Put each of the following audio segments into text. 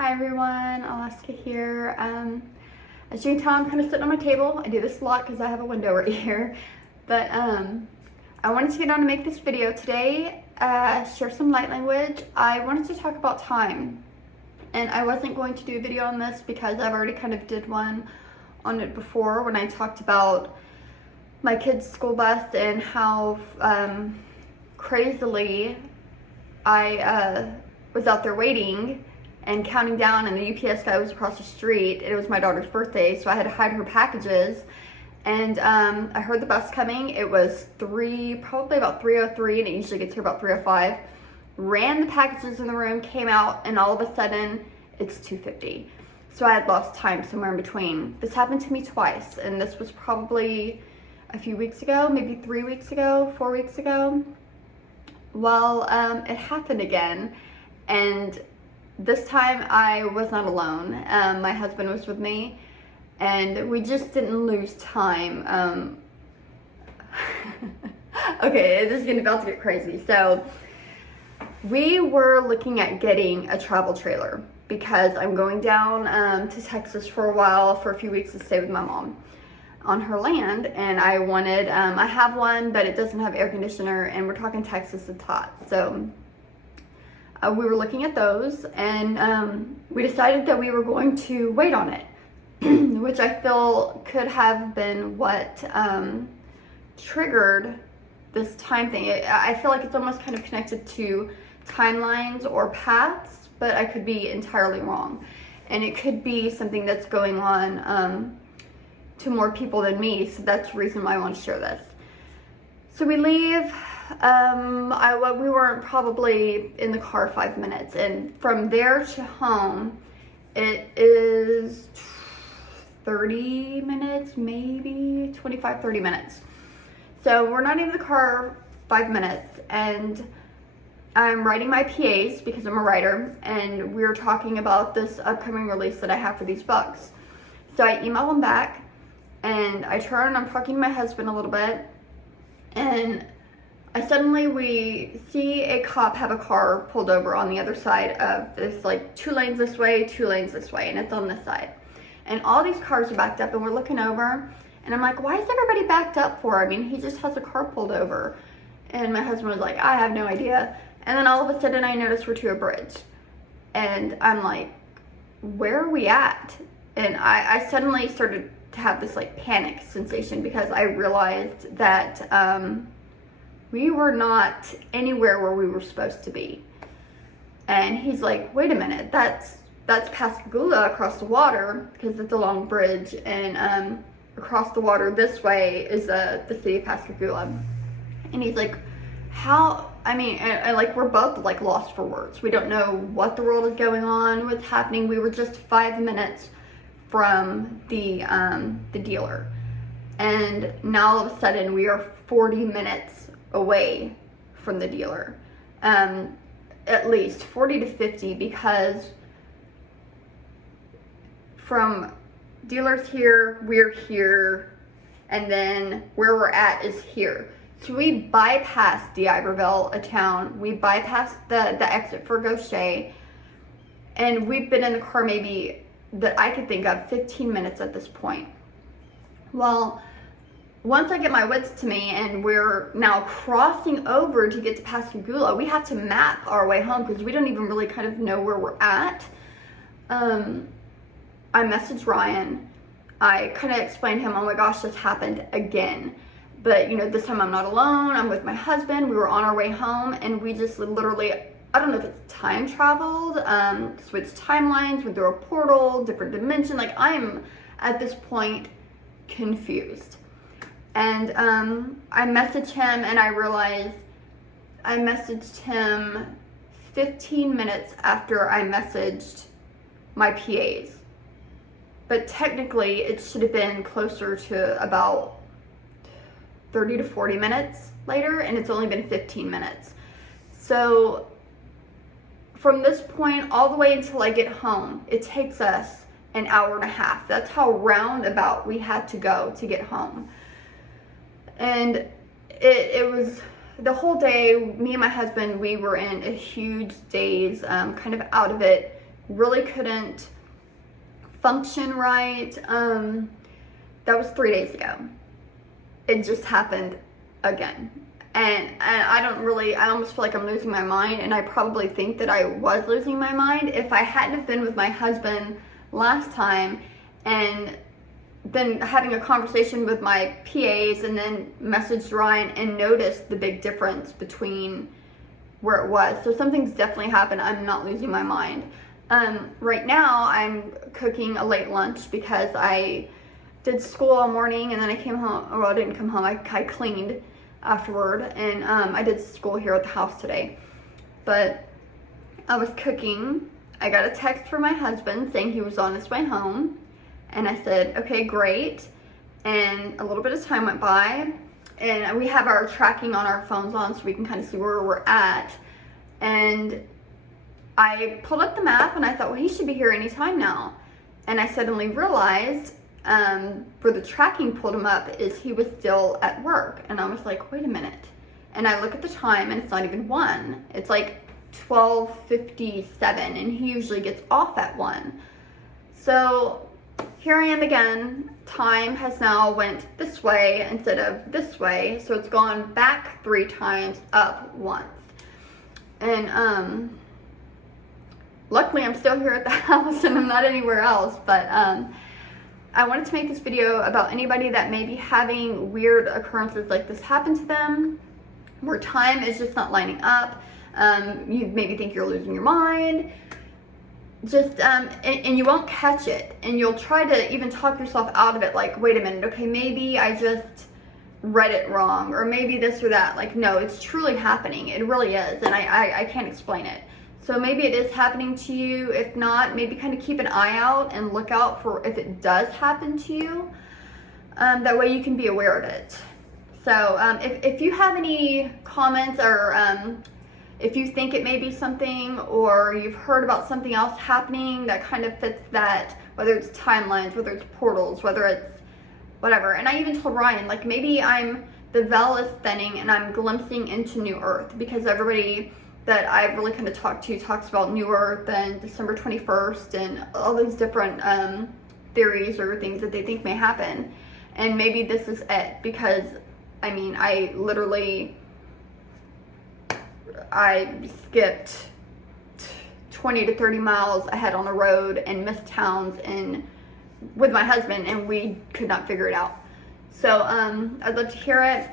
Hi everyone, Alaska here. As you can tell, I'm kind of sitting on my table. I do this a lot because I have a window right here. But I wanted to get on to make this video today, share some light language. I wanted to talk about time. And I wasn't going to do a video on this because I've already kind of did one on it before when I talked about my kid's school bus and how crazily I was out there waiting and counting down, and the UPS guy was across the street. It was my daughter's birthday, so I had to hide her packages. And I heard the bus coming. It was probably about 3:03, and it usually gets here about 3:05. Ran the packages in the room, came out, and all of a sudden it's 2:50. So I had lost time somewhere in between. This happened to me twice, and this was probably a few weeks ago, maybe 3 weeks ago, 4 weeks ago. Well, it happened again, and this time I was not alone. My husband was with me, and we just didn't lose time. Okay, this is about to get crazy. So we were looking at getting a travel trailer because I'm going down to Texas for a while, for a few weeks, to stay with my mom on her land, and I wanted, I have one, but it doesn't have air conditioner, and we're talking Texas, it's hot. So we were looking at those, and we decided that we were going to wait on it, which I feel could have been what triggered this time thing. I feel like it's almost kind of connected to timelines or paths, but I could be entirely wrong. And it could be something that's going on to more people than me, so that's the reason why I want to share this. So we leave. We weren't probably in the car 5 minutes, and from there to home it is 30 minutes, maybe 25-30 minutes. So we're not in the car 5 minutes, and I'm writing my PAs because I'm a writer, and we're talking about this upcoming release that I have for these books. So I email them back, and I turn, I'm talking to my husband a little bit, and we see a cop have a car pulled over on the other side of this, like 2 lanes this way, 2 lanes this way, and it's on this side. And all these cars are backed up, and we're looking over, and I'm like, why is everybody backed up for? I mean, he just has a car pulled over. And my husband was like, I have no idea. And then all of a sudden I notice we're to a bridge. And I'm like, where are we at? And I suddenly started to have this like panic sensation because I realized that we were not anywhere where we were supposed to be. And he's like, wait a minute, that's Pascagoula across the water, because it's a long bridge, and across the water this way is the city of Pascagoula. And he's like, how? I mean, and like, we're both like lost for words. We don't know what the world is going on, what's happening. We were just 5 minutes from the dealer, and now all of a sudden we are 40 minutes away from the dealer, at least 40 to 50, because from dealers here, we're here, and then where we're at is here. So we bypassed d'Iberville, a town. We bypassed the exit for Gaucher, and we've been in the car maybe, that I could think of, 15 minutes at this point. Well, once I get my wits to me and we're now crossing over to get to Pascagoula, we have to map our way home because we don't even really kind of know where we're at. I messaged Ryan. I kind of explained to him, oh my gosh, this happened again. But, you know, this time I'm not alone. I'm with my husband. We were on our way home, and we just literally, I don't know if it's time traveled, switched timelines, went through a portal, different dimension. Like, I am at this point confused. And I messaged him, and I realized I messaged him 15 minutes after I messaged my PAs. But technically, it should have been closer to about 30 to 40 minutes later, and it's only been 15 minutes. So from this point all the way until I get home, it takes us an hour and a half. That's how roundabout we had to go to get home. And it was the whole day, me and my husband, we were in a huge daze, kind of out of it, really couldn't function right. That was 3 days ago. It just happened again. And I almost feel like I'm losing my mind, and I probably think that I was losing my mind if I hadn't have been with my husband last time and then having a conversation with my PAs and then messaged Ryan and noticed the big difference between where it was. So something's definitely happened. I'm not losing my mind. Right now I'm cooking a late lunch because I did school all morning and then I came home. Well, I didn't come home. I cleaned afterward, and I did school here at the house today. But I was cooking. I got a text from my husband saying he was on his way home, and I said, okay, great. And a little bit of time went by, and we have our tracking on our phones on so we can kind of see where we're at. And I pulled up the map and I thought, well, he should be here anytime now. And I suddenly realized where the tracking pulled him up is he was still at work. And I was like, wait a minute. And I look at the time and it's not even 1. It's like 12:57, and he usually gets off at 1. So here I am again. Time has now went this way instead of this way. So it's gone back 3 times, up once. And luckily I'm still here at the house and I'm not anywhere else. But I wanted to make this video about anybody that may be having weird occurrences like this happen to them, where time is just not lining up. You maybe think you're losing your mind, and you won't catch it, and you'll try to even talk yourself out of it, like, wait a minute, okay, maybe I just read it wrong, or maybe this or that. Like, no, it's truly happening. It really is, and I can't explain it. So maybe it is happening to you. If not, maybe kind of keep an eye out and look out for if it does happen to you. That way you can be aware of it. So if you have any comments, or if you think it may be something, or you've heard about something else happening that kind of fits that, whether it's timelines, whether it's portals, whether it's whatever. And I even told Ryan, like, maybe the veil is thinning and I'm glimpsing into New Earth, because everybody that I've really kind of talked to talks about New Earth and December 21st and all these different theories or things that they think may happen. And maybe this is it, because I mean, I skipped 20 to 30 miles ahead on a road and missed towns with my husband, and we could not figure it out. So I'd love to hear it.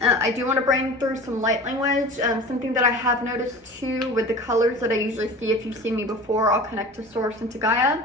I do want to bring through some light language, something that I have noticed too with the colors that I usually see. If you've seen me before, I'll connect to Source and to Gaia.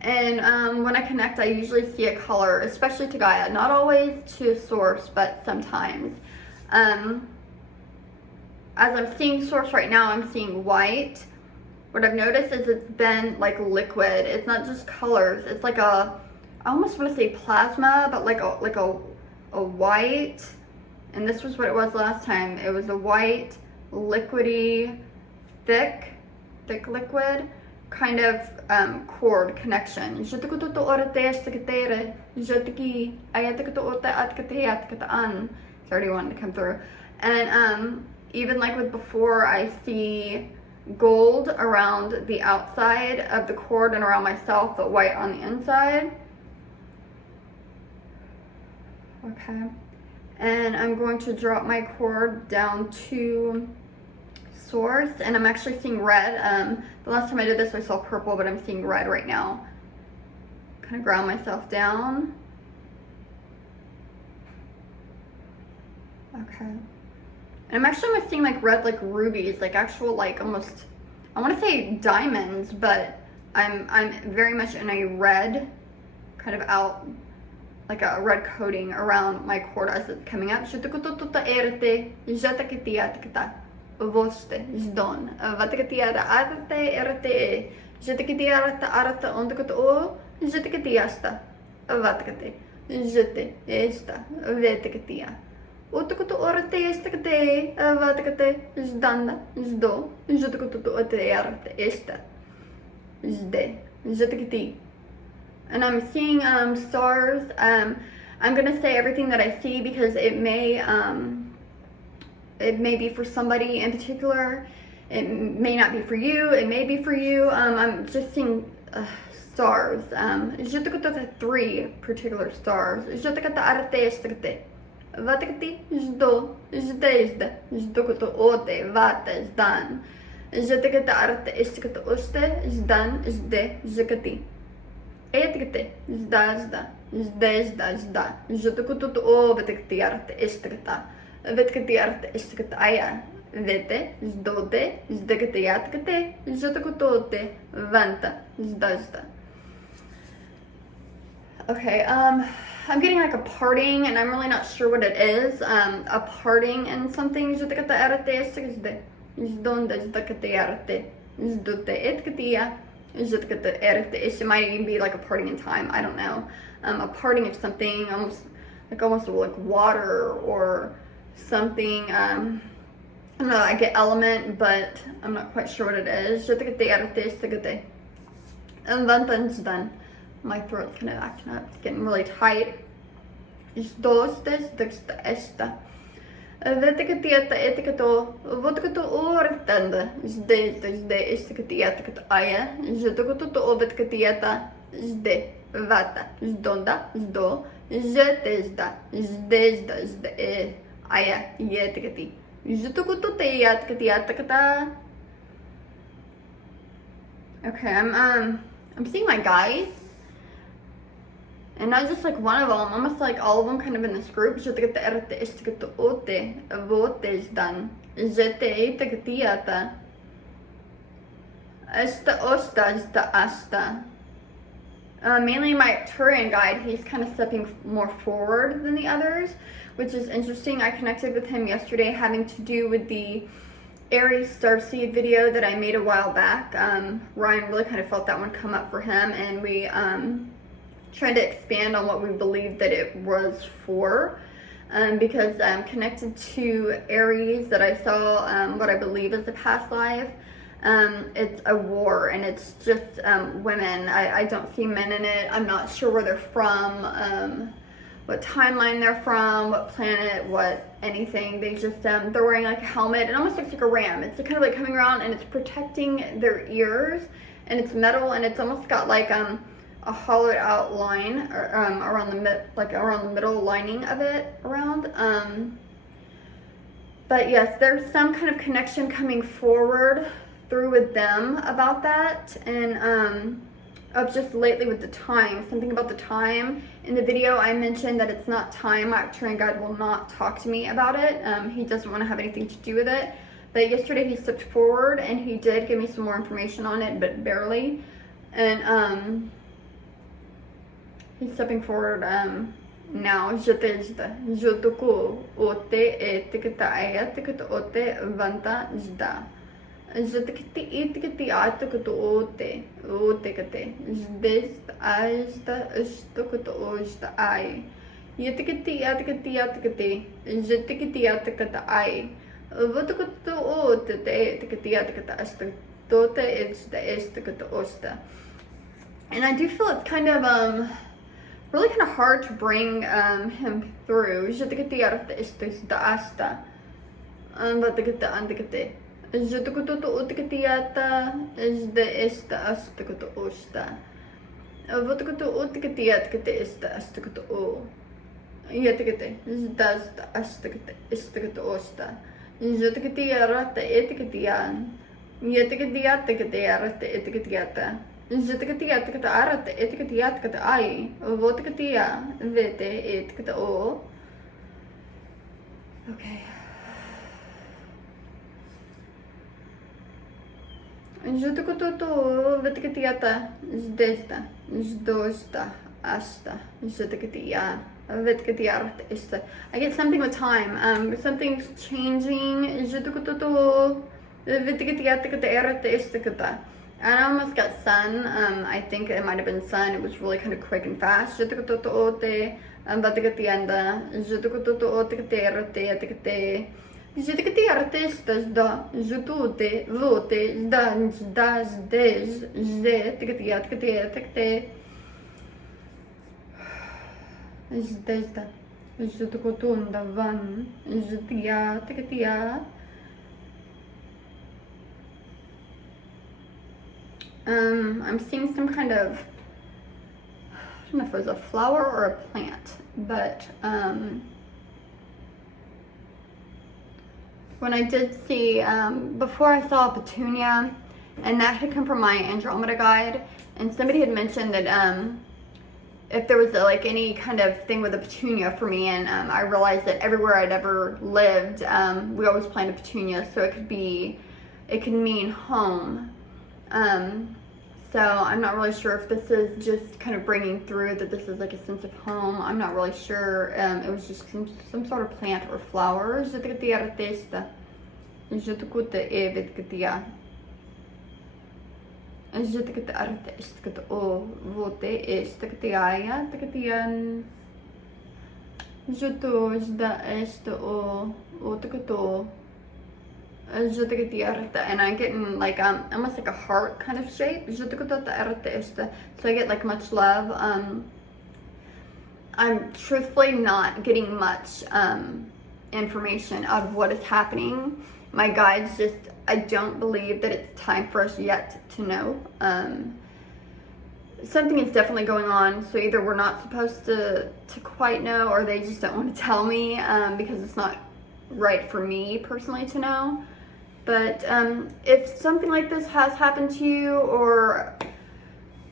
And when I connect, I usually see a color, especially to Gaia. Not always to Source, but sometimes. As I'm seeing Source right now, I'm seeing white. What I've noticed is it's been like liquid. It's not just colors. It's like I almost want to say plasma, but like a white. And this was what it was last time. It was a white, liquidy, thick liquid kind of cord connection. It's already wanting to come through. And even like with before, I see gold around the outside of the cord and around myself, but white on the inside. Okay. And I'm going to drop my cord down to Source, and I'm actually seeing red. The last time I did this, I saw purple, but I'm seeing red right now. Kind of ground myself down. Okay. And I'm actually seeing like red, like rubies, like actual, like almost, I want to say diamonds, but I'm very much in a red, kind of out, like a red coating around my cord as it's coming up. And I'm seeing stars. I'm gonna say everything that I see because it may be for somebody in particular. It may not be for you, it may be for you. I'm just seeing stars. Three particular stars. Vatakati, Jdo, Jdezda, Jdokoto Ote, Vata, Zdan. Jatakata Arta Istakata Uste, Zdan, Zde, Zakati. Etikate, Zdazda, Zdezda, Zda. Jatakoto O, Vatakati Arta Istakata. Vatakati Arta Istakata Aya. Vete, Zdote, Zdakate Yatkate, Jatakotote, Vanta, Zdazda. Okay, I'm getting like a parting, and I'm really not sure what it is. A parting and something. It might even be like a parting in time. I don't know. A parting of something, almost like water or something. I don't know. I get element, but I'm not quite sure what it is. My throat's kind of acting up. It's getting really tight. Vetikatieta etikato, vodkato ortanda, zde istikatieta aya, zetokoto ovetkatieta, zde, vata, zdonda, zdo, zetezda, zde, aya, yetikati, zetokoto teyatkatiatakata. Okay, I'm seeing my guys. And not just like one of them, almost like all of them kind of in this group. Mainly my Arcturian guide, he's kind of stepping more forward than the others, which is interesting. I connected with him yesterday having to do with the Aries starseed video that I made a while back. Ryan really kind of felt that one come up for him, and we trying to expand on what we believed that it was for, because connected to Aries that I saw what I believe is a past life. It's a war, and it's just women. I don't see men in it. I'm not sure where they're from, what timeline they're from, what planet, what anything. They just they're wearing like a helmet. It almost looks like a ram. It's kind of like coming around, and it's protecting their ears, and it's metal, and it's almost got like a hollowed out line around the middle lining of it around. But yes, there's some kind of connection coming forward through with them about that, and of just lately with the time, something about the time. In the video I mentioned that it's not time. My Arcturian guide will not talk to me about it. He doesn't want to have anything to do with it. But yesterday he stepped forward and he did give me some more information on it, but barely. And he's stepping forward now. Jotoku ote etikata ayatikata ote vanta jda. Jotikiti itikati atakuto ote otekate. Zdest ajda ustokuto ojda ay. Yetikati atikati atikati. Jotikiti atakata ay. Votokuto ote etikati atakata astote ejda estakata osta. And I do feel it's kind of really kind of hard to bring him through. Zetikatiatikata arate etikatiatikata ai votikatia vete etikata o. Okay. Zetikototo vetikatiata zdesta zdosta asta zetikatia vetikatiarate ista. I get something with time. Something's changing. Zetikototo vetikatiatikata arate istikata. And I almost got sun. I think it might have been sun. It was really kind of quick and fast. I'm seeing some kind of, I don't know if it was a flower or a plant, but when I did see, before I saw a petunia, and that had come from my Andromeda guide, and somebody had mentioned that if there was like any kind of thing with a petunia for me, and I realized that everywhere I'd ever lived, we always planted petunia, so it could mean home. So I'm not really sure if this is just kind of bringing through that this is like a sense of home. I'm not really sure. It was just some sort of plant or flower. And I'm getting like almost like a heart kind of shape. So I get like much love. I'm truthfully not getting much information out of what is happening. My guides just, I don't believe that it's time for us yet to know. Something is definitely going on, so either we're not supposed to quite know, or they just don't want to tell me because it's not right for me personally to know. But if something like this has happened to you, or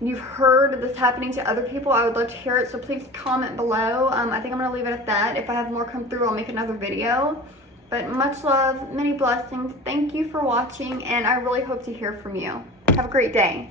you've heard this happening to other people, I would love to hear it, so please comment below. I think I'm going to leave it at that. If I have more come through, I'll make another video. But much love, many blessings, thank you for watching, and I really hope to hear from you. Have a great day.